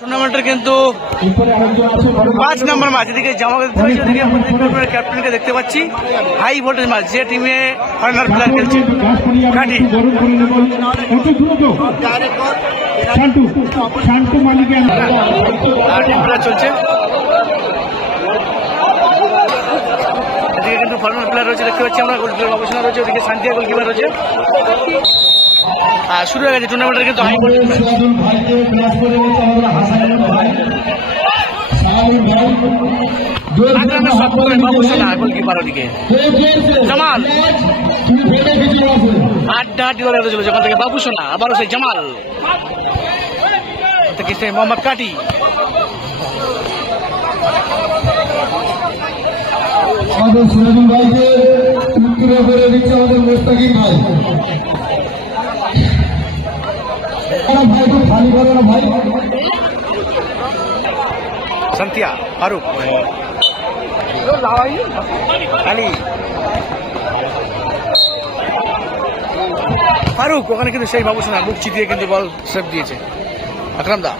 টুর্নামেন্টের কিন্তু পাঁচ নম্বর ম্যাচ এদিকে জামাকে ক্যাপ্টেনকে দেখতে পাচ্ছি। হাই ভোল্টেজ ম্যাচ যে টিমে ফরেনার প্লেয়ার খেলছে প্লেয়ার চলছে। এদিকে কিন্তু ফরেনার প্লেয়ার রয়েছে দেখতে পাচ্ছি আমরা গোলকিপার বাবুসোনা রয়েছে ওদিকে শান্তিয়া গোলকিপার রয়েছে। আর শুরু হয়ে গেছে টুর্নামেন্টের কিন্তু হাই জামাল। আড্ডা আড্ডি দলে চলেছে ওখান থেকে বাবুসোনা আবারও সেই জামাল। থেকে সেই মোহাম্মদ কাটি। আমাদের সিরাজুল ভাইকে উত্তরে করে দিচ্ছে আমাদের মোস্তাকিম ভাই। আমার ভাই তো খালি করে না ভাই? সন্তিয়া ফারুক ফারুক ওখানে কিন্তু সেই বাবুসোনা বুক চিতিয়ে কিন্তু বল সেভ দিয়েছে। আকরাম দা।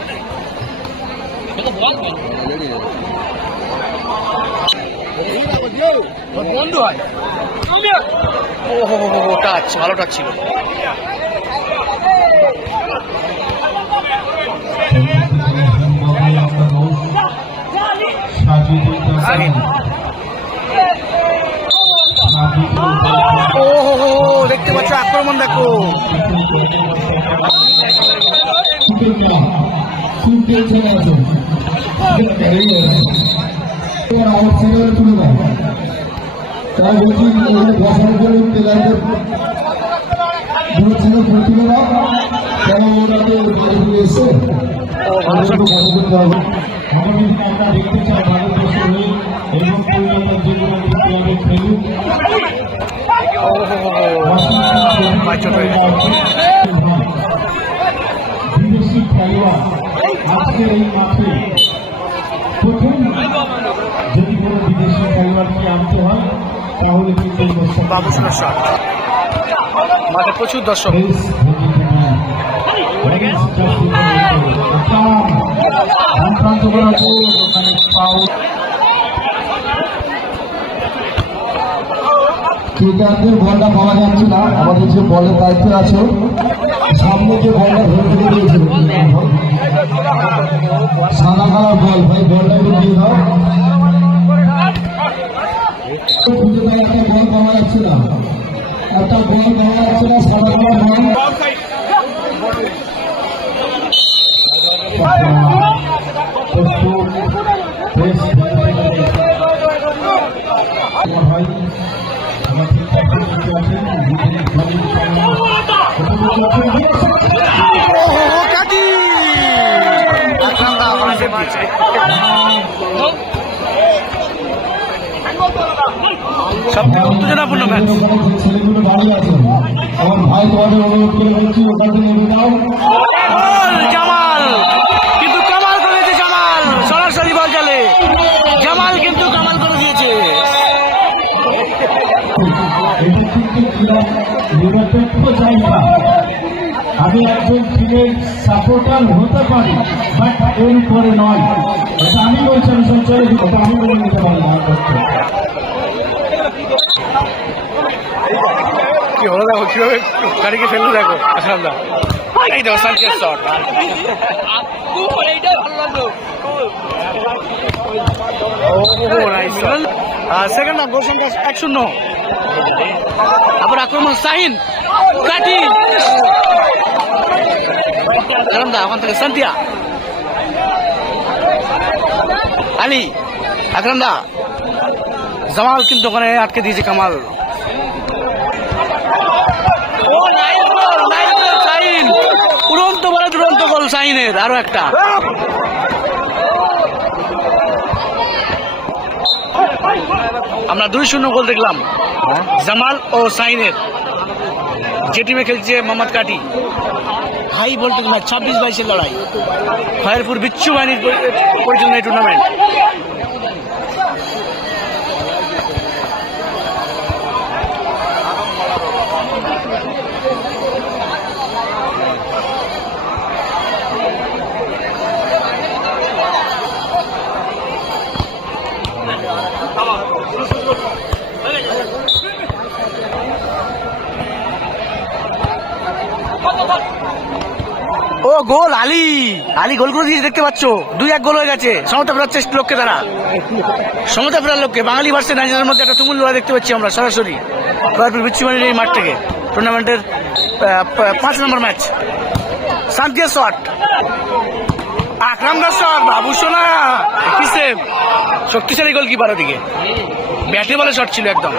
বন্ধ হয়। ও হো হো হো টাচ ভালো টাচ ছিল। আমাদের তো কথা বলতে হবে আমাদের আমরা দেখতে চাই এবং কলকাতার যে কোনো ক্লাবে খেলুক ও হো হো হো পাঁচ ছোট হয়ে গেছে। বিদেশি খেলোয়াড় আজকের এই প্রচুর দর্শক Please, ক্রিকেটারদের বলটা পাওয়া যাচ্ছে না। আমাদের যে বলের দায়িত্বে আছে, সামনে যে বলটা ধরে ধরে দিয়েছিল সাদা কালার বল, ভাই, বলটা একটু দিয়ে দাও। একটা বল পাওয়া যাচ্ছে না। একটা যাচ্ছে না, সাদা সবথেকে উত্তেজনাপূর্ণ ম্যাচ আমার ভাই তোমাদের অনুরোধ করে বলছি ওখান থেকে নেমে টিমের সাপোর্টার হতে পারি বাট এর উপরে নয়। এটা আমি বলছি, আমি সঞ্চয় এটা আমি বলে নিতে পারি না কি হলো দেখো, কীভাবে গাড়িকে আবার আক্রমণ সাহিন কাটি দা ওখান থেকে সান্তিয়া আলী আকরাম দা জামাল কিন্তু ওখানে আটকে দিয়েছে কামাল উড়ন্ত বলে দুরন্ত গোল সাইনের আরও একটা। আমরা দুই শূন্য গোল দেখলাম। জামাল ও সাইনের। যে টিমে খেলছে মোহাম্মদ কাটি। হাই ভোল্টেজ ম্যাচ ছাব্বিশ বাইশের লড়াই। খয়েরপুর বিচ্ছু বাহিনীর পরি- পরিচালনা এই tournament goal, Ali. Ali goal করে দিয়েছে, দেখতে পাচ্ছ? দুই এক গোল হয়ে গেছে। সমতা ফেরার চেষ্টা লক্ষ্যে তারা। সমতা ফেরার লক্ষ্যে বাঙালি ভার্সেস নাইজেরিয়ার মধ্যে একটা তুমুল লড়াই দেখতে পাচ্ছি আমরা সরাসরি। বিচ্ছিমানির এই মাঠ থেকে টুর্নামেন্টের পাঁচ নম্বর ম্যাচ শান্তির শট। আকরাম দাস শট, বাবু সোনা। কি সেভ শক্তিশালী গোলকিপার ওদিকে। ব্যাটে বলে শট ছিল একদম।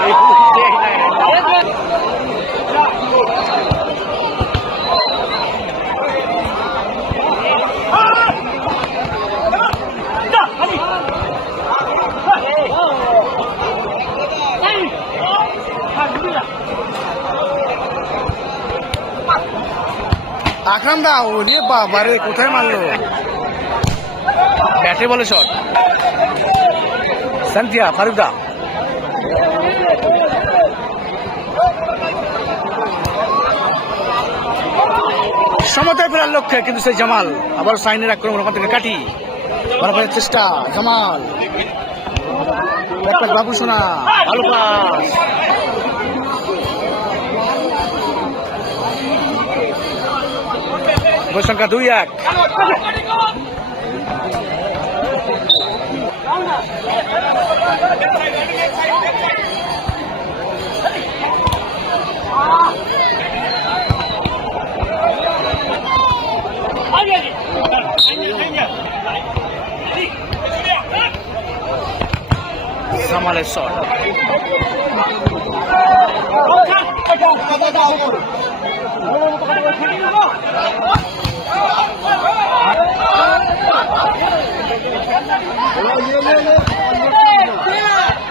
আকরাম দা ওরে বাবারে কোথায় মারলো? ব্যাটে বলে শট সান্তিয়া ফারুক দা সমতায় ফেরার লক্ষ্যে কিন্তু সেই জামাল। আবার সাইনের আক্রমণ ওখান থেকে কাটি। বরাবরের চেষ্টা জামাল। একটা বাবু সোনা ভালো পাস। গোল সংখ্যা দুই এক জামালের শট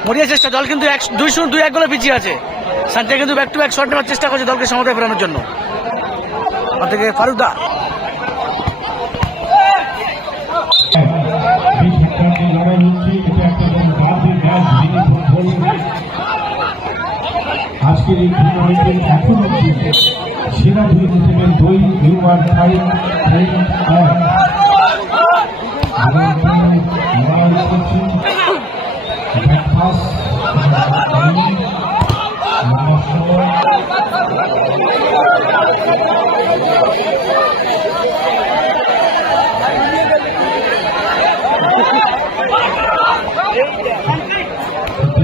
মরিয়া চেষ্টা, দল কিন্তু এক দুই শূন্য, দুই এক গোলে পিছিয়ে আছে। সান্তিয়া কিন্তু ব্যাক টু ব্যাক শট নেওয়ার চেষ্টা করছে দলকে সমতায় ফেরানোর জন্য। থেকে ফারুকদা সেরা দুই হিসেবে দুই ইউ আর ফাইভ থ্রি এক লড়াই করছে ব্যাকপাস সত্যি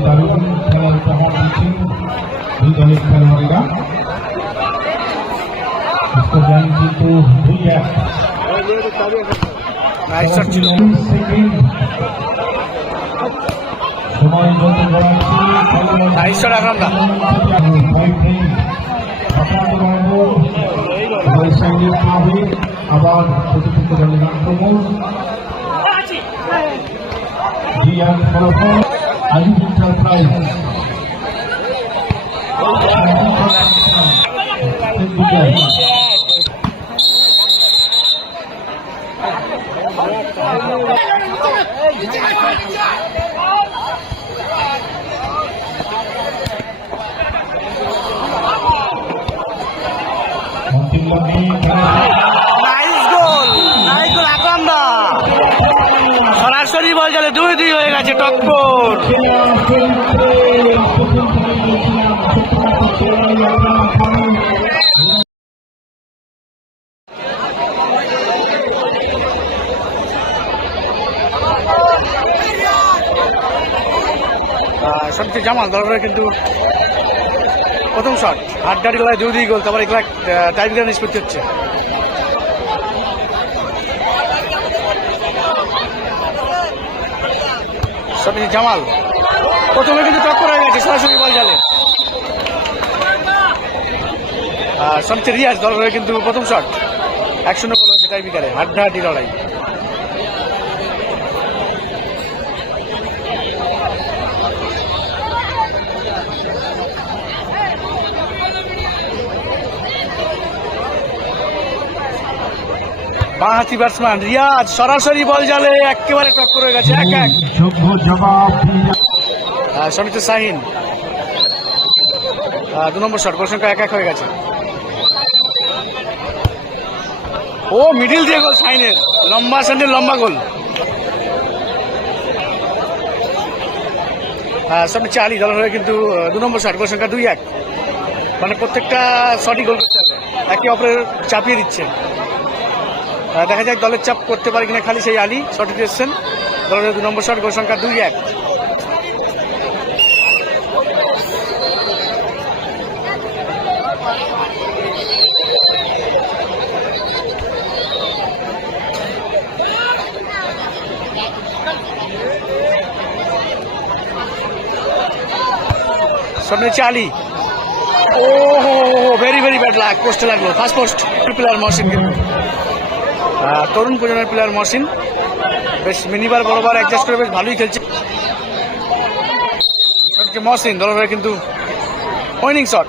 দারুণ খেলার উপহার দিচ্ছেন দুই দলের খেলোয়াড়েরা স্কোরলাইন কিন্তু দুই এক শট ছিল শট আকরাম দা। আবার প্রতিপক্ষ দলের আক্রমণ জিয়ান ফলাফল আজিজ এন্টারপ্রাইজ অন্তিম বল গেলে দুই দুই হয়ে গেছে টক্কর সবচেয়ে জামাল দলের কিন্তু প্রথম শট। আড্ডাডি গলায় দুই দুই গোল, তারপর এগুলা টাইব্রেকার নিষ্পত্তি হচ্ছে। জামাল। প্রথমে কিন্তু টক্কর হয়ে গেছে সরাসরি বল জালে। আর সবচেয়ে রিয়াজ দল হয়ে কিন্তু প্রথম শট। এক শূন্য গোল হয়েছে টাইব্রেকারে, হাড্ডাহাড্ডি লড়াই। বাঁহাতি ব্যাটসম্যান রিয়াজ সরাসরি বল জালে, একেবারে টক্কর হয়ে গেছে, এক এক। সমিত শাহিন দু নম্বর শট গোল সংখ্যা এক এক হয়ে গেছে। ও মিডিল দিয়ে গোল শাহিনের লম্বা সেন্ডের লম্বা গোল সবচেয়ে চালি দলের হয়ে কিন্তু দু নম্বর শট গোল সংখ্যা দুই এক। মানে প্রত্যেকটা শটই গোল করতে হবে। একে অপরের চাপিয়ে দিচ্ছে। দেখা যাক দলের চাপ করতে পারে কিনা খালি সেই আলী শটে এসছেন। দলের দু নম্বর শট গোল সংখ্যা দুই এক। সামনে Ali. Oh very very bad লাগ পোস্টে লাগল ফার্স্ট পোস্ট প্লেয়ার মহসিন তরুণ প্রজন্মের প্লেয়ার মহসিন বেশ মিনিবার বড়বার অ্যাডজাস্ট করে বেশ ভালোই খেলছে। মহসিন দলের কিন্তু উইনিং শট